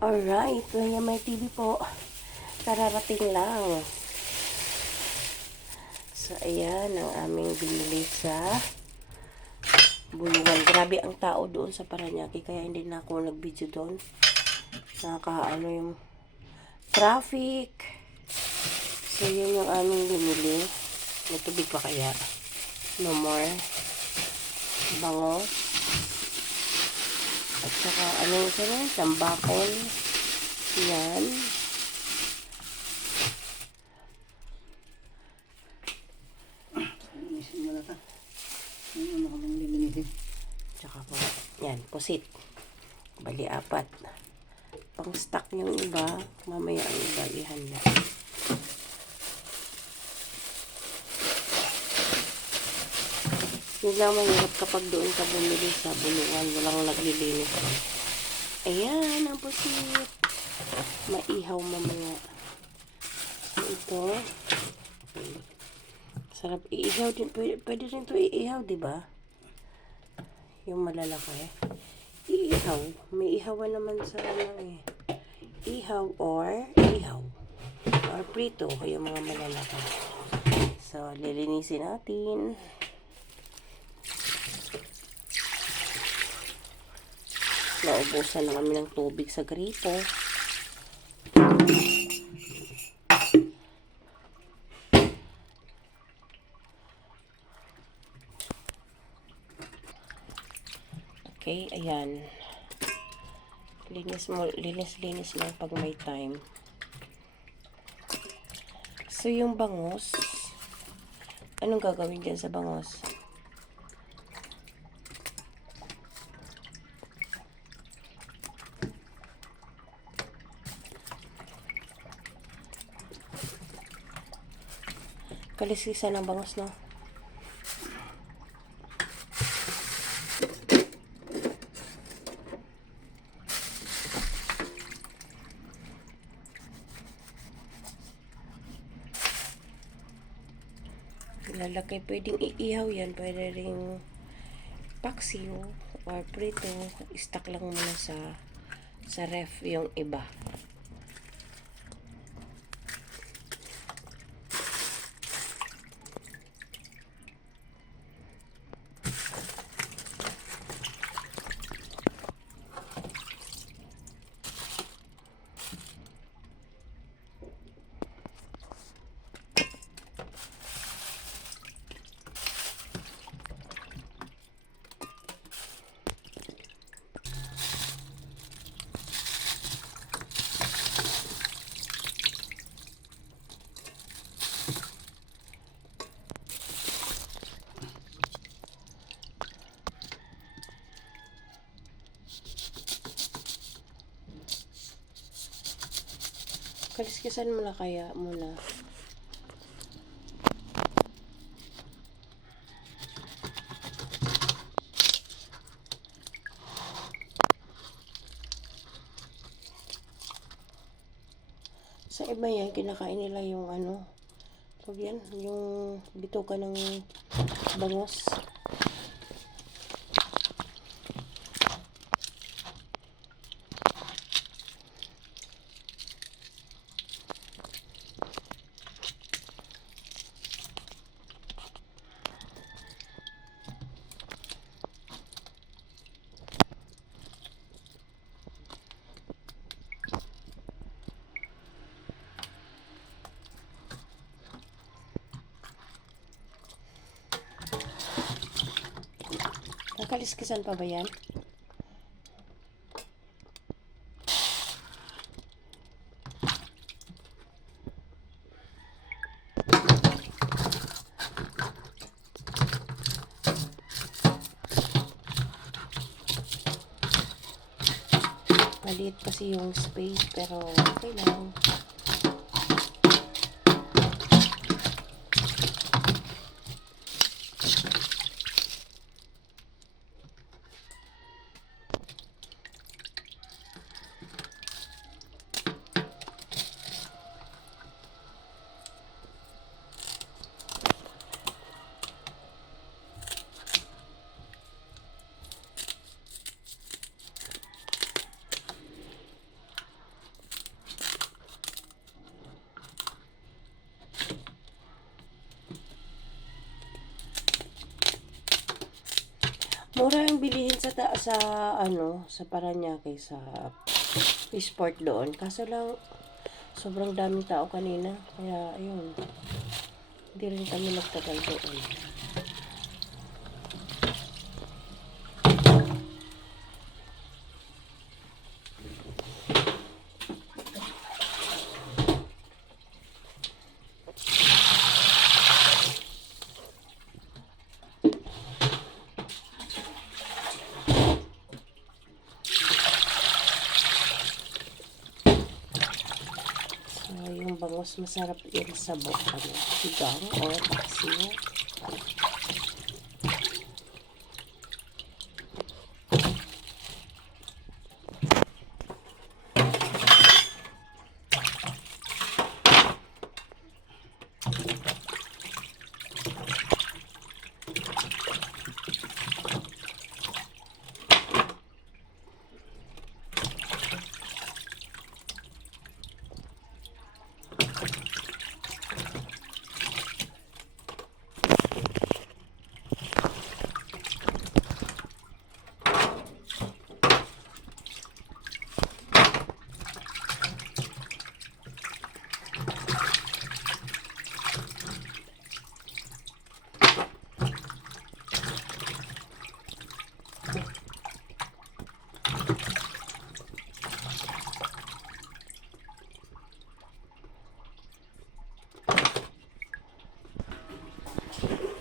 Alright, may TV po. Kararating lang. So, ayan ang aming binili sa Bulungan. Grabe ang tao doon sa Paranaque, kaya hindi na ako nag-video doon. Nakakaano yung traffic. So, yun yung aming binili. May tubig pa kaya? No more. Bangos. At saka, ano yung ito na? Sambakol. Yan. Tsaka po, yan, pusit. Bali, 4. Pang stock yung iba, mamaya ang iba ihanda. Yun lang mahirap kapag doon ka bumili sa Bulungan, walang naglilinis. Ayan, ang pusit. Maihaw mamaya. So, ito. Okay. Sarap iihaw din. Pwede rin ito iihaw, diba? Yung malalaki. Iihaw. May ihawan naman sa ano eh. Ihaw or ihaw. Or prito. Yung mga malalaki. So, lilinisin natin. Naubusan na kami ng tubig sa gripo. Okay, ayan. Linis lang pag may time. So, yung bangos, anong gagawin dyan sa bangos? Kalisisan ng bangos, no? Lalaki, pwedeng iihaw yan, pwede ring paksiw or prito. Stock lang muna sa ref yung iba. Kaliskisan mo na kaya muna. Sa iba yan, kinakain nila yung ano, pag yan, yung bituka ng bangos. Nakaliskisan pa ba yan? Maliit kasi yung space, pero okay lang. Mura ang bilihin sa sa Paranaque sa Fishport doon. Kaso lang sobrang daming tao kanina. Kaya ayun. Hindi rin kami nagtagal doon. Yung bangus masarap yun sa sigang or paksiw.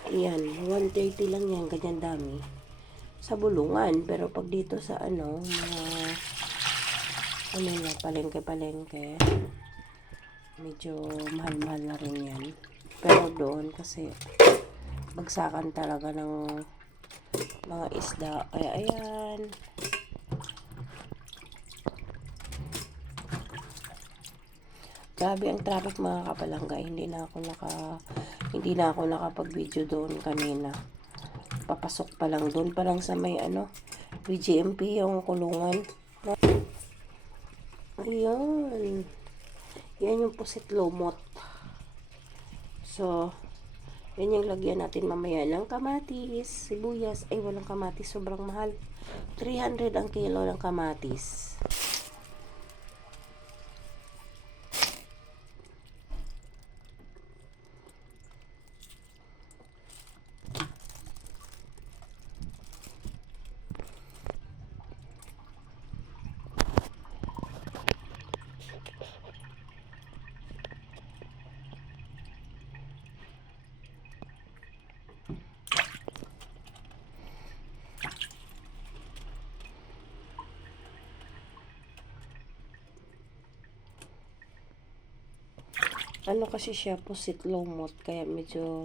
Yan, 130 lang yan, ganyan dami. Sa bulungan, pero pag dito sa mga palengke-palengke, medyo mahal-mahal na rin yan. Pero doon kasi bagsakan talaga ng mga isda. Kaya ayan. Grabe ang traffic mga kapalangga. Hindi na ako nakapag-video doon kanina. Papasok pa lang doon pa lang sa may BGMP yung kulungan. Ayan. Yan yung pusit lumot. So, yan yung lagyan natin mamaya ng kamatis, sibuyas. Ay, walang kamatis. Sobrang mahal. 300 ang kilo ng kamatis. Kasi siya pusit lumot, kaya medyo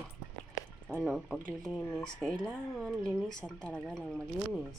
paglilinis, kailangan linisan talaga ng malinis.